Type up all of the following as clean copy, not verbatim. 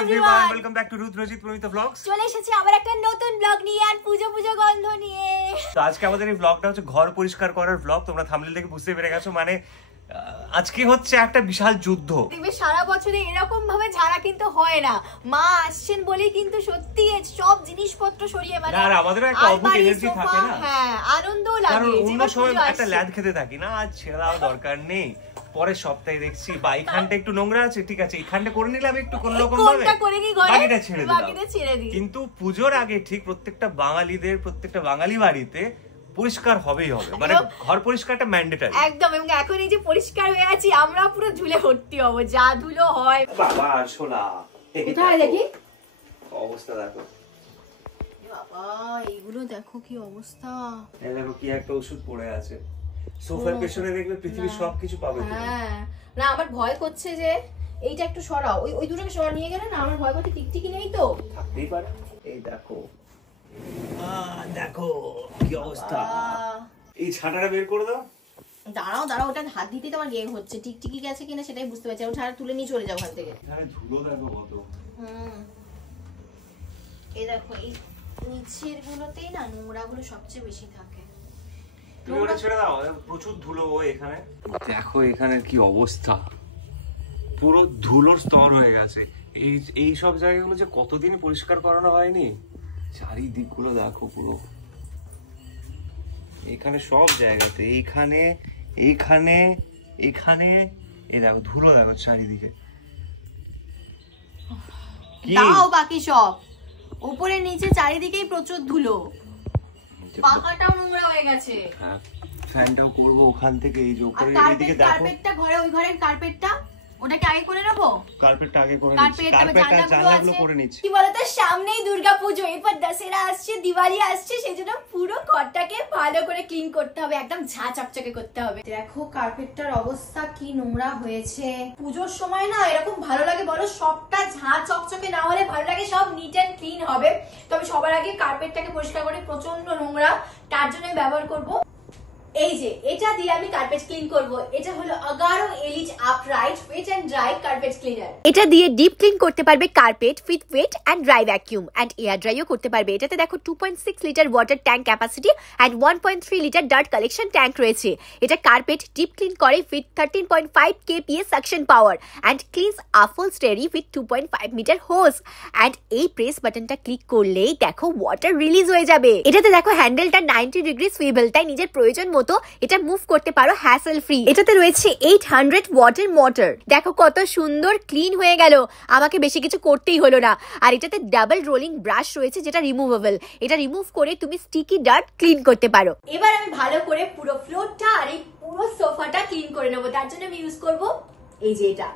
Everyone, welcome back to Ruth Rajit Pramita blogs. চলে এসেছি আবার একটা নতুন ব্লগ নিয়ে আর পুজো গন্ধ নিয়ে। তো আজকে আমাদের এই ব্লগটা হচ্ছে ঘর পরিষ্কার করার ব্লগ। তোমরা থাম্বনেল দেখে বুঝতে পেরে গেছো, মানে আজকে হচ্ছে একটা বিশাল যুদ্ধ। দেখবে সারা বছরে এরকম ভাবে ঝাড়া কিন্তু হয় না, মা আসছেন বলেই কিন্তু সত্যি সব জিনিসপত্র সরিয়ে মানে আর আমাদেরও একটা অদ্ভুত এনার্জি থাকে না, হ্যাঁ আনন্দ লাগে। কারণ অন্য সময় একটা ল্যাদ খেতে থাকি না, আজ ছেড়ে দেওয়া দরকার নেই। পরের সপ্তাহে দেখছি বা এইখানটা একটু নোংরা আছে, ঠিক আছে এইখানটা করে নিলাম একটু কোন রকম ভাবে, বাকিটা ছেড়ে দিলাম। কিন্তু পুজোর আগে ঠিক প্রত্যেকটা বাঙালিদের, প্রত্যেকটা বাঙালি বাড়িতে পরিষ্কার হবেই হবে, মানে ঘর পরিষ্কারটা ম্যান্ডেটরি একদম। এবং এখন এই যে পরিষ্কার হয়ে আছি আমরা, পুরো ধুলে ভর্তি হবো, যা ধুলো হয়। বাবা শোলা কোথায় দেখি অবস্থা দেখো, বাবা এইগুলো দেখো কি অবস্থা। এই দেখো কি একটা ওষুধ পড়ে আছে সোফার পেছনে, দেখবে পৃথিবীর সবকিছু পাবে। হ্যাঁ না, আমার ভয় করছে যে এইটা একটু সরাও, ওই দুটোকে সরা নিয়ে গেলে না, আমার ভয় করছে টিকটিকি নেই তো থাকতেই পারে। এই দেখো দেখো কি অবস্থা, এই ছাটাটা বের করে দাও। দাঁড়াও ওটা হাত দিতেই তোমার ইয়ে হচ্ছে, টিকটিকি গেছে কিনা সেটাই বুঝতে পারছি। ওটা তুলে নিয়ে চলে যাও ওখান থেকে। আরে ধুলো দেখো কত। এই দেখো এই নিচের গুলোতেই না নোংরা গুলো সবচেয়ে বেশি থাকে। তুমি ওটা ছেড়ে দাও, প্রচুর ধুলো এখানে। দেখো এখানে কি অবস্থা, পুরো ধুলোর স্তর হয়ে গেছে। এই সব জায়গাগুলো যে কতদিন পরিষ্কার করানো হয়নি, চারিদিকগুলো দেখো পুরো। এখানে সব জায়গাতে, এইখানে এইখানে এখানে এই দেখো ধুলো দেখো চারিদিকে। দাও বাকি সব উপরে নিচে চারিদিকেই প্রচুর ধুলো, পাখাটাও নোংরা হয়ে গেছে। হ্যাঁ ফ্যানটাও করবো ওখান থেকে, এই যে উপরে এইদিকে দেখো কার্পেটটা ঘরে, ওই ঘরের কার্পেটটা ওটাকে আগে করে নেবো। কার্পেটটা আগে করে নিচ্ছি, কার্পেটটা জানলাগুলো করে নিচ্ছি। কি বলতো, সামনেই দুর্গাপুজো, এরপর দশেরা আসছে, দিওয়ালি আসছে, সেজন্য পুরো ঘরটাকে ভালো করে ক্লিন করতে হবে, একদম ঝা চকচকে করতে হবে। দেখো কার্পেটটার অবস্থা কি নোংরা হয়েছে। পুজোর সময় না এরকম ভালো লাগে বলো, সবটা ঝা চকচকে না হলে ভালো লাগে, সব নিট এন্ড ক্লিন হবে। তবে সবার আগে কার্পেটটাকে পরিষ্কার করে, প্রচন্ড নোংরা, তার জন্য ব্যবহার করব এই যে এটা দিয়ে আমি কার্পেট ক্লিন করব। এটা হলো Agaro elite upright wet and dry carpet cleaner. এটা দিয়ে ডিপ ক্লিন করতে পারবে carpet with wet and dry vacuum and air ড্রাইও করতে পারবে। এটাতে দেখো 2.6 litre water tank capacity and 1.3 litre dirt collection tank রয়েছে। এটা কার্পেট ডিপ ক্লিন করে with 13.5 kPa suction power and cleans upholstery with 2.5 metre hose. And এই press বাটনটা ক্লিক করলেই দেখো ওয়াটার রিলিজ হয়ে যাবে। এটাতে দেখো হ্যান্ডেলটা 90 ডিগ্রি সুইভেল, তাই নিজের প্রয়োজন মতো এটা মুভ করতে পারো হ্যাসেল ফ্রি। এটাতে রয়েছে 800 ওয়াটের মোটর। দেখো কত সুন্দর ক্লিন হয়ে গেল, আমাকে বেশি কিছু করতেই হলো না। আর এটাতে ডাবল রোলিং ব্রাশ রয়েছে যেটা রিমুভেবল, এটা রিমুভ করে তুমি স্টিকি ডার্ট ক্লিন করতে পারো। এবার আমি ভালো করে পুরো ফ্লোরটা আর এই পুরো সোফাটা ক্লিন করে নেবো। তার জন্য আমি ইউজ করব এই যে এটা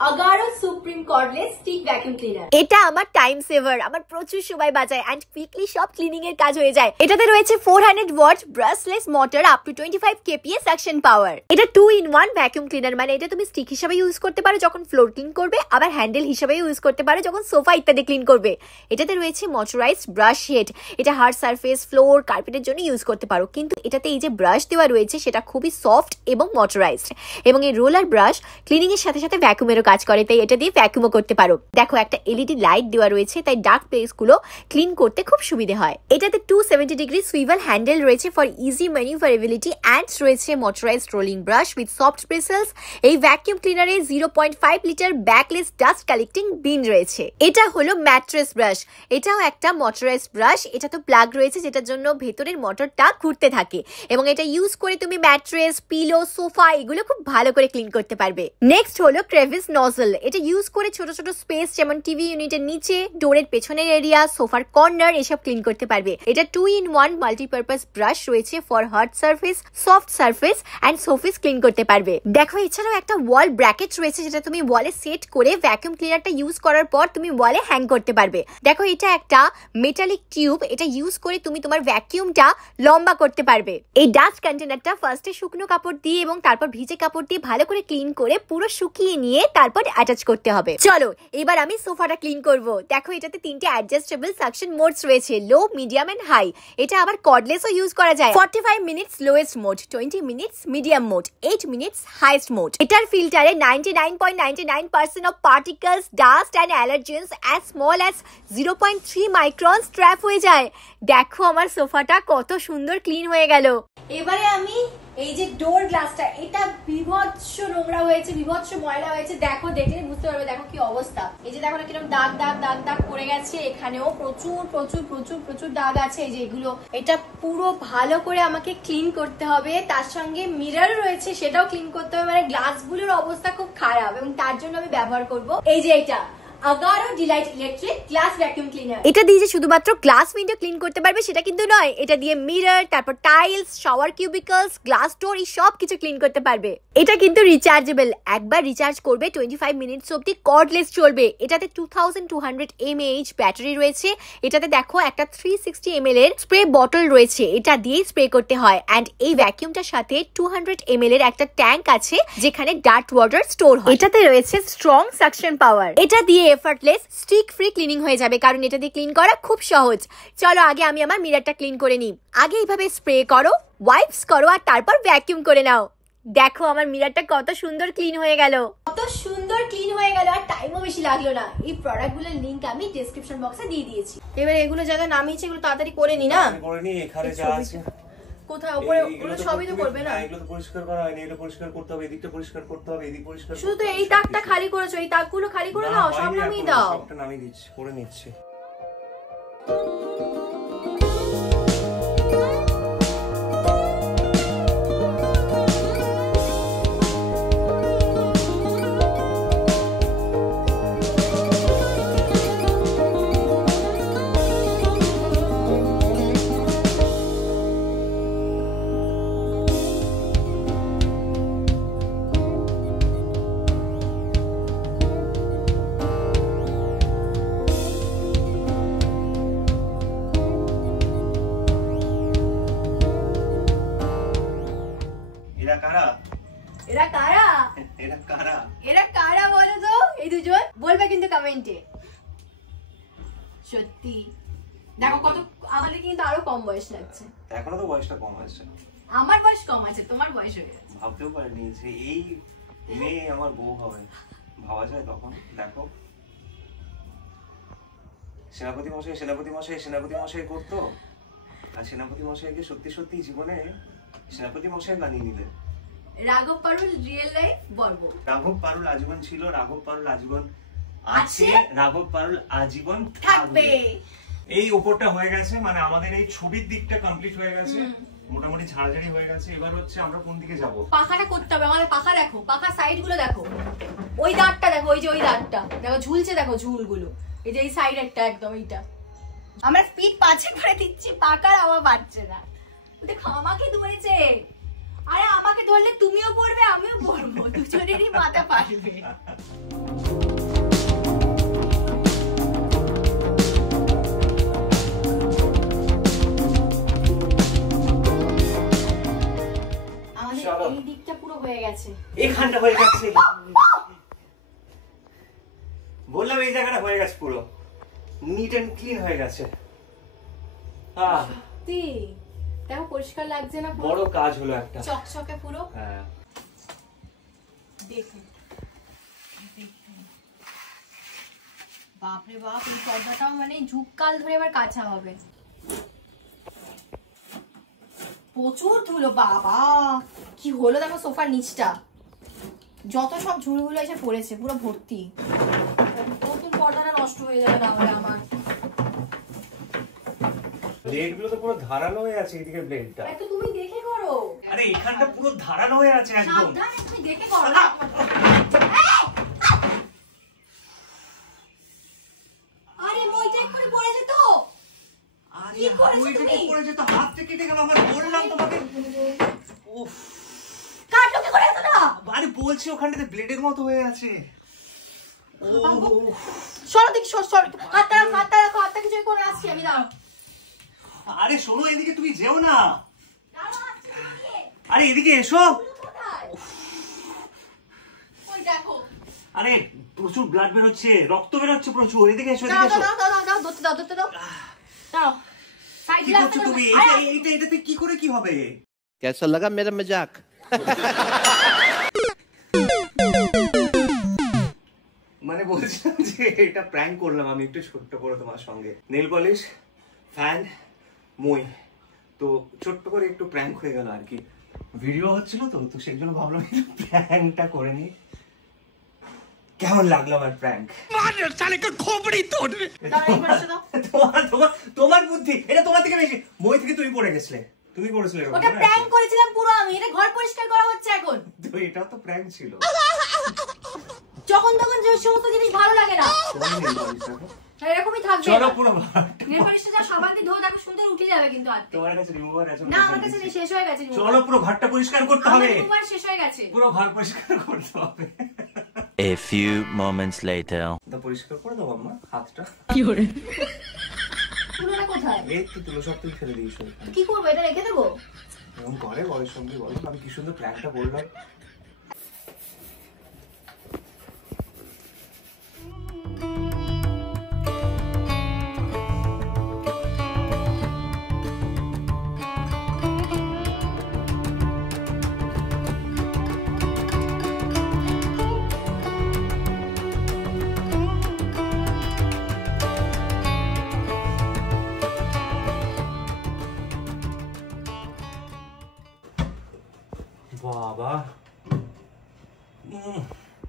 Agaro supreme cordless stick vacuum cleaner. এটা আমার টাইম সেভার, আমার প্রচুর সময় বাঁচায় এন্ড কুইকলি সব ক্লিনিং এর কাজ হয়ে যায়। এটাতে রয়েছে 400 watt brushless motor up to 25 kPa suction power. এটা 2-in-1 ভ্যাকুয়াম ক্লিনার, মানে এটা তুমি স্টিক হিসেবে ইউজ করতে পারো যখন ফ্লোর ক্লিন করবে, আবার হ্যান্ডেল হিসেবে ইউজ করতে পারো যখন সোফা ইত্যাদি ক্লিন করবে। এটাতে রয়েছে ময়শ্চারাইজড ব্রাশ হেড, এটা হার্ড সারফেস, ফ্লোর, কার্পেটের জন্য ইউজ করতে পারো। কিন্তু এটাতে এই যে ব্রাশ দেওয়া রয়েছে সেটা খুবই সফট এবং ময়শ্চারাইজড, এবং এই রোলার ব্রাশ ক্লিনিং এর সাথে সাথে ভ্যাকুয়ামেরও কাজ করে, তাই এটা দিয়ে ভ্যাকুয়ামও করতে পারো। দেখো একটা এলইডি লাইট দেওয়া রয়েছে, তাই ডার্ক প্লেস গুলো ক্লিন করতে খুব সুবিধা হয়। এটাতে 270 ডিগ্রি সুইভেল হ্যান্ডেল রয়েছে ফর ইজি ম্যানুভারেবিলিটি এন্ড রয়েছে moisturised rolling brush with soft bristles. এই ভ্যাকুয়াম ক্লিনারে 0.5 litre bagless dust collecting bin রয়েছে। এটা হলো ম্যাট্রেস ব্রাশ, এটাও একটা ময়শ্চারাইজড ব্রাশ। এটা তো প্লাগ রয়েছে যেটার জন্য ভেতরের মোটরটা ঘুরতে থাকে, এবং এটা ইউজ করে তুমি ম্যাট্রেস, পিলো, সোফা এগুলো খুব ভালো করে ক্লিন করতে পারবে। নেক্সট হলো ক্রেভিস নজল। এটা ইউজ করে ছোট ছোট স্পেস যেমন টিভি ইউনিটের নিচে, ডোরের পেছনের এরিয়া, সোফার কর্নার এসব ক্লিন করতে পারবে। এটা 2-in-1 মাল্টিপারপাস ব্রাশ রয়েছে for hard surface, soft surface and sofas clean করতে পারবে। দেখো এছাড়াও একটা ওয়াল ব্র্যাকেট রয়েছে যেটা তুমি ওয়ালে সেট করে ভ্যাকুয়াম ক্লিনারটা ইউজ করার পর তুমি ওয়ালে হ্যাং করতে পারবে। দেখো এটা একটা মেটালিক টিউব, এটা ইউজ করে তুমি তোমার ভ্যাকুয়ামটা লম্বা করতে পারবে। এই ডাস্ট কন্টেনারটা ফার্স্টে শুকনো কাপড় দিয়ে এবং তারপর ভিজে কাপড় দিয়ে ভালো করে ক্লিন করে পুরো শুকিয়ে নিয়ে তার তারপর অ্যাটাচ করতে হবে। চলো এবার আমি সোফাটা ক্লিন করব। দেখো এটাতে 3টে অ্যাডজাস্টেবল সাকশন মোডস রয়েছে, লো, মিডিয়াম এন্ড হাই। এটা আবার কর্ডলেসও ইউজ করা যায়। 45 minutes lowest mode, 20 minutes medium mode, 8 minutes highest mode. এটার ফিল্টারে 99.99% of particles, dust and allergens as small as 0.3 microns trap হয়ে যায়। দেখো আমার সোফাটা কত সুন্দর ক্লিন হয়ে গেল। এবারে আমি এই যে ডোর গ্লাসটা, এটা বিভৎস নোংরা হয়েছে, বিভৎস ময়লা হয়েছে। দেখো দেখলে বুঝতে পারবে, দেখো কি অবস্থা। এই যে দেখো না কিরকম দাগ দাগ দাগ দাগ পড়ে গেছে, এখানেও প্রচুর প্রচুর প্রচুর প্রচুর দাগ আছে। এই যে এগুলো, এটা পুরো ভালো করে আমাকে ক্লিন করতে হবে। তার সঙ্গে মিরর রয়েছে, সেটাও ক্লিন করতে হবে। মানে গ্লাসগুলোর অবস্থা খুব খারাপ এবং তার জন্য আমি ব্যবহার করব এই যে এটা Agaro delight electric glass vacuum cleaner. এটা দিয়ে যে শুধুমাত্র গ্লাস উইন্ডো ক্লিন করতে পারবে সেটা কিন্তু নয়, এটা দিয়ে মিরর, তারপর tiles, shower cubicles, glass door, এই সব কিছু ক্লিন করতে পারবে। এটা কিন্তু রিচার্জেবল, একবার রিচার্জ করবে 25 মিনিটস অবধি কর্ডলেস চলবে। এটাতে 2200 mAh ব্যাটারি রয়েছে। এটাতে দেখো একটা 360 ml এর স্প্রে বটল রয়েছে, এটা দিয়ে স্প্রে করতে হয়। এন্ড এই ভ্যাকুয়ামটার সাথে 200 ml এর একটা ট্যাঙ্ক আছে যেখানে ডার্ট ওয়াটার স্টোর হয়। এটাতে রয়েছে স্ট্রং সাকশন পাওয়ার। এটা দিয়ে এফর্টলেস স্টিক ফ্রি ক্লিনিং হয়ে যাবে, কারণ এটা দিয়ে ক্লিন করা খুব সহজ। চলো আগে আমি আমার মিররটা ক্লিন করে নিই। আগে এইভাবে স্প্রে করো, ওয়াইপস করো, আর তারপর ভ্যাকুয়াম করে নাও। দেখো আমার মিররটা কত সুন্দর ক্লিন হয়ে গেল, কত সুন্দর ক্লিন হয়ে গেল, আর টাইমও বেশি লাগলো না। এই প্রোডাক্টগুলোর লিংক আমি ডেসক্রিপশন বক্সে দিয়ে দিয়েছি। এবার এগুলো যারা নামিয়েছে এগুলো তাড়াতাড়ি করে নি না, করে নি। এখানে যা আছে কোথায় উপরে, ওগুলো সবই তো করবে না। এগুলো তো পরিষ্কার করা হয়নি, এগুলো পরিষ্কার করতে হবে, এদিকটা পরিষ্কার করতে হবে, এদিক পরিষ্কার। শুধু তো এই তাকটা খালি করেছো, এই তাকগুলো খালি করে দাও, সব নামিয়ে দাও। সবটা নামিয়ে দিচ্ছি, করে নিচ্ছি। এরা কারা বলো তো? এই দুজন বলবে কিন্তু কমেন্টে। সত্যি দেখো কত, আমাদের কিন্তু আরো কম বয়স লাগছে। এখনো তো বয়সটা কম আছে। আমার বয়স কম আছে, তোমার বয়স হয়ে গেছে। ভাবতেও পারিনি যে এই মেয়ে আমার বউ হবে, ভাবা যায় তখন? দেখো সেনাপতি মশাই করতো, আর সেনাপতি মশাইকে সত্যি সত্যি জীবনে সেনাপতি মশাই বানিয়ে নিলেন। রাঘব পারুল রিয়েল লাইফ বর্ব। রাঘব পারুল আজীবন ছিল, রাঘব পারুল আজীবন আছে, রাঘব পারুল আজীবন থাকবে। এই উপরটা হয়ে গেছে, মানে আমাদের এই ছবির দিকটা কমপ্লিট হয়ে গেছে, মোটামুটি ঝাড়ঝাড়ি হয়ে গেছে। এবার হচ্ছে আমরা কোন দিকে যাব? পাখাটা করতে হবে আমাদের। পাখা দেখো, পাখা সাইড গুলো দেখো, ওই দাঁতটা দেখো, ওই যে ওই দাঁতটা দেখো ঝুলছে, দেখো ঝুলগুলো, এই যে এই সাইড একটা একদম এইটা। আমরা স্পিড 5 করে দিচ্ছি, পাকার আওয়াজ বাড়ছে না। দেখো আমাকে ধরেছে, আরে আমাকে ধরলে তুমিও পড়বে আমিও পড়বো, দুজনেরই মাথা পারবে। আমাদের এই দিকটা পুরো হয়ে গেছে, এখানটা হয়ে গেছে, বললাম এই জায়গাটা হয়ে গেছে, পুরো নিট এন্ড ক্লিন হয়ে গেছে। সত্যি দেখো পরিষ্কার লাগছে না? বড় কাজ হলো একটা, চকচকে পুরো। হ্যাঁ দেখুন বাপরে বাপ, এই পর্দাটাও মানে যুগকাল ধরে এবার কাঁচা হবে। প্রচুর ধুলো, বাবা কি হলো দেখো সোফার নিচটা, যত সব ঝুলগুলো এসে পড়েছে পুরো ভর্তি। নতুন পর্দাটা নষ্ট হয়ে যাবে না হলে আমার। ব্লেডগুলো তো পুরো ধারালো হয়ে আছে, এদিকে ব্লেডটা। একটু তুমি দেখে করো। আরে এখানটা পুরো ধারালো হয়ে আছে একদম। সাবধানে তুমি দেখে করো। আরে মইটা একটু পড়ে যেত। আরে মইটা কি পড়ে যেত, হাত থেকে কেটে গেল। আমার বললাম তোমাকে, উফ কাটলো কি করে এত না? আরে বলছি ওখানটাতে ব্লেডের মতো হয়ে আছে। সরো দেখি, সর হাতটা রাখো, হাতটা কিছু করে আসছি আমি, দাও। আরে শোনো, এদিকে তুমি যেও না, আরে এদিকে এসো। ওই দেখো আরে প্রচুর ব্লাড বের হচ্ছে, রক্ত বের হচ্ছে প্রচুর। এদিকে এসো, এদিকে এসো। দাও ধরতে দাও দাও সাইড কি করছো তুমি? এইটাতে কি করে কি হবে? कैसा लगा मेरा मजाक? মানে বলছিলাম যে এটা প্র্যাঙ্ক করলাম আমি একটু ছোট্ট করে তোমার সঙ্গে। নেল পলিশ, ফ্যান, মই, তো ছোট্ট করে একটু প্র্যাঙ্ক হয়ে গেল আর কি। ভিডিও হচ্ছিল তো সেই জন্য ভাবলাম একটু প্র্যাঙ্কটা করে নি। কেমন লাগলো আমার প্র্যাঙ্ক? তোমার বুদ্ধি, এটা তোমার থেকে বেশি। মই থেকে তুমি পড়ে গেছিলে, তুমি করেছিলে। ওটা প্র্যাঙ্ক করেছিলাম পুরো আমি। এটা ঘর পরিষ্কার করা হচ্ছে এখন। তো এটাও তো প্র্যাঙ্ক ছিল। যখন তখন যে সমস্ত জিনিস ভালো লাগে না, এরকমই থাকবে। চলো পুরো নেল পলিশটা যা সাবান দিয়ে ধোও, দেখো সুন্দর উঠে যাবে কিন্তু আর। তোমার কাছে রিমুভার আছে? না, আমার কাছে শেষ হয়ে গেছে। চলো পুরো ঘরটা পরিষ্কার করতে হবে। রিমুভার শেষ হয়ে গেছে, পুরো ঘর পরিষ্কার করতে হবে। A few moments later. তো পরিষ্কার করে দাও আম্মা হাতটা। কি করে? তুলোটা কোথায়? এই তো তুলো সব তুই ফেলে দিয়েছো। কি করব, এটা রেখে দেবো? এরকম করে বরের সঙ্গে বলো, আমি কি সুন্দর প্ল্যানটা বললাম। বাবা,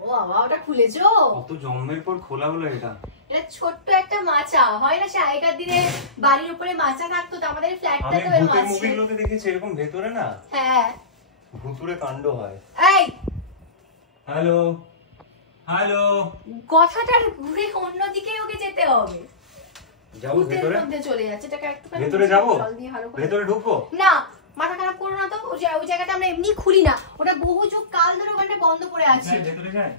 ও বাবা, ওটা খুলেছো? কত জন্মের পর খোলা হলো এটা। এটা ছোট্ট একটা মাচা হয় না, সে আগেকার দিনে বাড়ির উপরে মাচা থাকতো, তো আমাদের ফ্ল্যাটটা তো এরকম আছে। মুভিগুলোতে দেখেছি এরকম ভেতরে না, হ্যাঁ, ভুতুরে কাণ্ড হয়। এই হ্যালো হ্যালো, কথাটা ঘুরে অন্যদিকে ওকে যেতে হবে। যাবো ভেতরে? মধ্যে চলে যাচ্ছে, এটাকে একটুখানি ভেতরে যাবো? জল দিয়ে ভালো করে। ভেতরে ঢুকবো না, মাথা খারাপ করো না তো। ওই জায়গাটা আমরা এমনি খুলি না, ওটা বহু যুগ কাল ধরে ওখানে বন্ধ পড়ে আছে। ভেতরে যাই,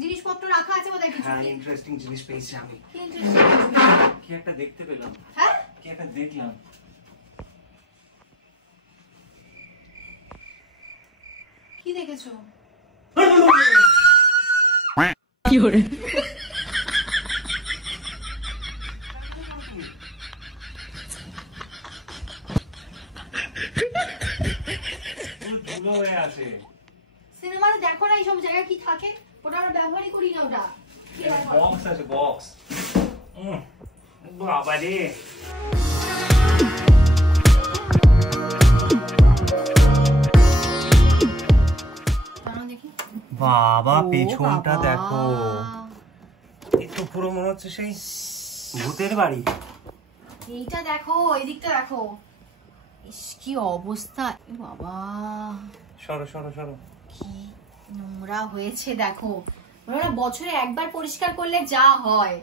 জিনিসপত্র রাখা আছে বোধহয় কিছু। হ্যাঁ, ইন্টারেস্টিং জিনিস পেয়েছি আমি। কি interesting? কি একটা দেখতে পেলাম। হ্যাঁ, কি একটা দেখলাম। কি দেখেছো? কি করে? ধুলো হয়ে আছে। সিনেমাতে দেখো না এইসব জায়গায় কি থাকে, ওটা আমরা ব্যবহারই করি না। ওটা বক্স আছে, বক্স। বাবা রে, বাবা পেছনটা দেখো, একটু পুরো মনে হচ্ছে সেই ভূতের বাড়ি। এইটা দেখো, এই দিকটা দেখো, ইস কি অবস্থা। বাবা, সরো সরো সরো, কি নোংরা হয়েছে দেখো। ওরা বছরে একবার পরিষ্কার করলে যা হয়।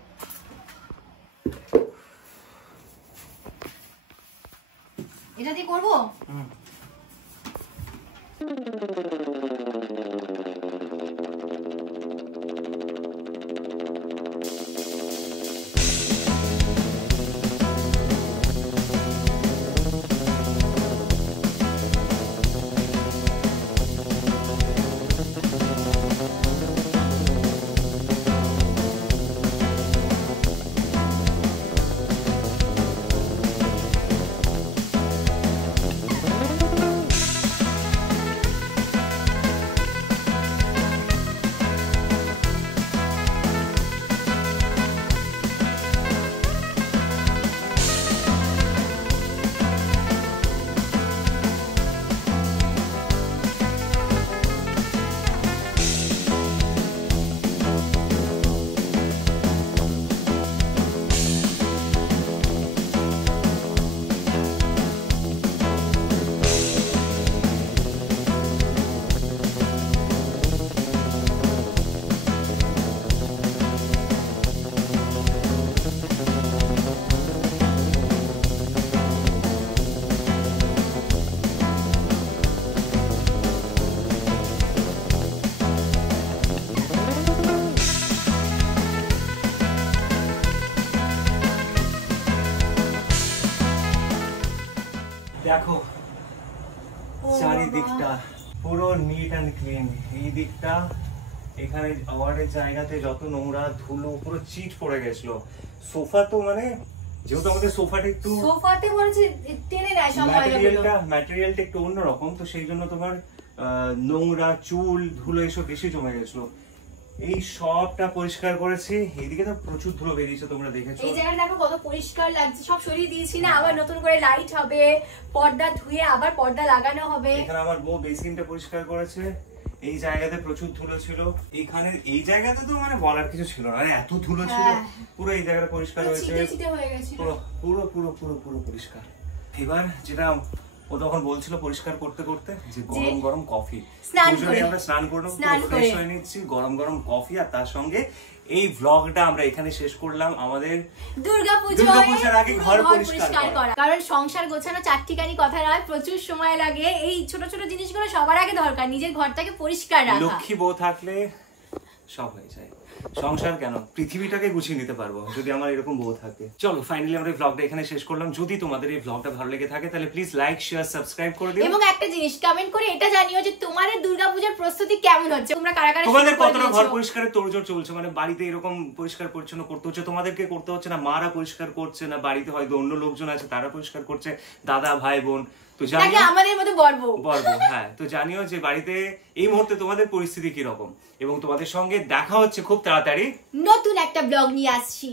এটা দিয়ে করবো? দেখো চারিদিকটা পুরো নিট অ্যান্ড ক্লিন। এই দিকটা এখানে অ্যাওয়ার্ডের জায়গাতে যত নোংরা ধুলো পুরো চিট পড়ে গেছিল। সোফা তো মানে যেহেতু আমাদের সোফাটা একটু সোফাতে মনে হচ্ছে টেনে নেয় সব ময়লাগুলো, ম্যাটেরিয়ালটা একটু অন্যরকম, তো সেই জন্য তোমার নোংরা চুল ধুলো এসব বেশি জমে গেছিল। এই সবটা পরিষ্কার করেছি। এইদিকে তো প্রচুর ধুলো বেরিয়েছে, তোমরা দেখেছো। এই জায়গাটা দেখো কত পরিষ্কার লাগছে, সব সরিয়ে দিয়েছি না, আবার নতুন করে লাইট হবে, পর্দা ধুয়ে আবার পর্দা লাগানো হবে। এখানে আমার বউ বেসিনটা পরিষ্কার করেছে। এই জায়গাতে প্রচুর ধুলো ছিল, এইখানে এই জায়গাতে তো মানে বলার কিছু ছিল না, এত ধুলো ছিল। পুরো এই জায়গাটা পরিষ্কার হয়েছে, পুরো পুরো পুরো পুরো পুরো পরিষ্কার। এবার যেটা ও তখন বলছিল পরিষ্কার করতে করতে, যে গরম গরম কফি, আমরা স্নান করলাম, ফ্রেশ হয়ে নিচ্ছি, গরম গরম কফি, আর তার সঙ্গে এই ব্লগটা আমরা এখানে শেষ করলাম। আমাদের দুর্গাপূজার আগে ঘর পরিষ্কার করা, কারণ সংসার গোছানো চারটিখানি কথা নয়, প্রচুর সময় লাগে। এই ছোট ছোট জিনিসগুলো সবার আগে দরকার, নিজের ঘরটাকে পরিষ্কার রাখা। লক্ষ্মী বউ থাকলে সব হয়ে যায়। সংসার কেন, পৃথিবীটাকে গুছিয়ে নিতে পারবো যদি আমার এরকম বউ থাকে। চলো ফাইনালি আমরা এই ব্লগটা এখানে শেষ করলাম। যদি তোমাদের এই ব্লগটা ভালো লেগে থাকে তাহলে প্লিজ লাইক শেয়ার সাবস্ক্রাইব করে দিও, এবং একটা জিনিস কমেন্ট করে এটা জানিও যে তোমাদের দুর্গাপূজার প্রস্তুতি কেমন হচ্ছে, তোমরা কারা কারা তোমাদের কতটা ঘর পরিষ্কারের তোড়জোড় চলছে, মানে বাড়িতে এরকম পরিষ্কার পরিচ্ছন্ন করতে হচ্ছে, তোমাদেরকে করতে হচ্ছে না, মারা পরিষ্কার করছে না, বাড়িতে হয়তো অন্য লোকজন আছে তারা পরিষ্কার করছে, দাদা ভাই বোন, তো জানিও আমাদের মধ্যে বর্ব, হ্যাঁ, তো জানিও যে বাড়িতে এই মুহূর্তে তোমাদের পরিস্থিতি কি রকম। এবং তোমাদের সঙ্গে দেখা হচ্ছে খুব তাড়াতাড়ি, নতুন একটা ব্লগ নিয়ে আসছি।